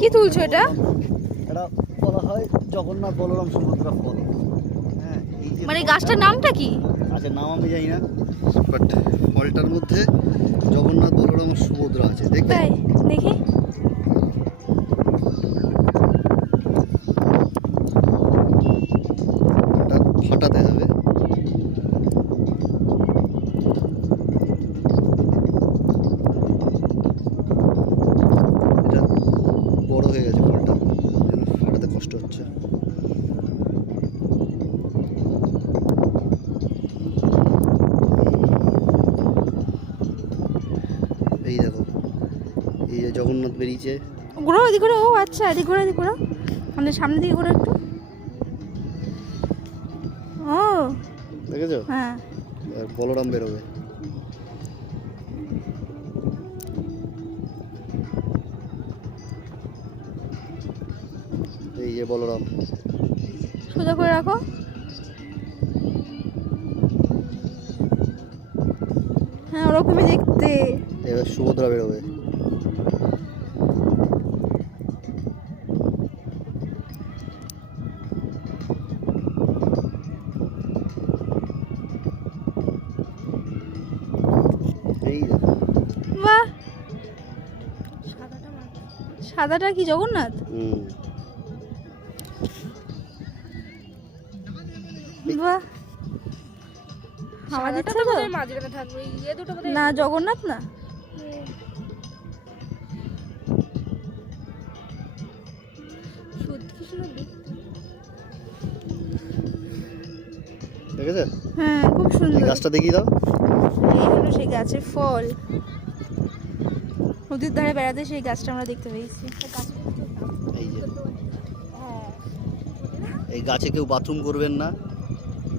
কি তুলছো এটা? এটা বলা হয় জগন্নাথ বলরাম সুভদ্রা ফল। হ্যাঁ, মানে গাছটার নামটা কি? আচ্ছা, নাম আমি জানি না, বাট ফলটার মধ্যে জগন্নাথ বলরাম আর সুভদ্রা আছে, দেখবে? তাই দেখি। এটা ফাটাতে হবে। এটা বড় হয়ে গেছে ফলটা, ফাটাতে কষ্ট হচ্ছে। এই দেখো, এই যে জগন্নাথ বেরিয়েছে। ঘোরো এদিকে ঘোরো। ও আচ্ছা, এদিকে ঘোরো, এদিকে ঘোরো। আমাদের সামনের দিকে ঘোরো একটু। ও দেখেছো? হ্যাঁ। আর বলরাম বেরোবে। এই যে বলরাম। সোজা করে রাখো। হ্যাঁ, ওরকমই দেখতে। এবার সুভদ্রা বেরোবে। এই দেখো। বাহ, সাদাটা কি জগন্নাথ? বাহ, হাওয়া দিচ্ছে তো। মাঝখানে থাকবে এই দুটো বোধহয় না, জগন্নাথ না। সত্যি সুন্দর দেখতে। দেখেছো? হ্যাঁ, খুব এই সুন্দর। গাছটা দেখিয়ে দাও। এই হলো সেই গাছের ফল। নদীর ধারে বেড়াতে সেই গাছটা আমরা দেখতে পেয়েছি। এই যে, এই গাছে কেউ বাথরুম করবেন না।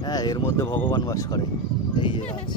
হ্যাঁ, এর মধ্যে ভগবান বাস করে। এই যে গাছ।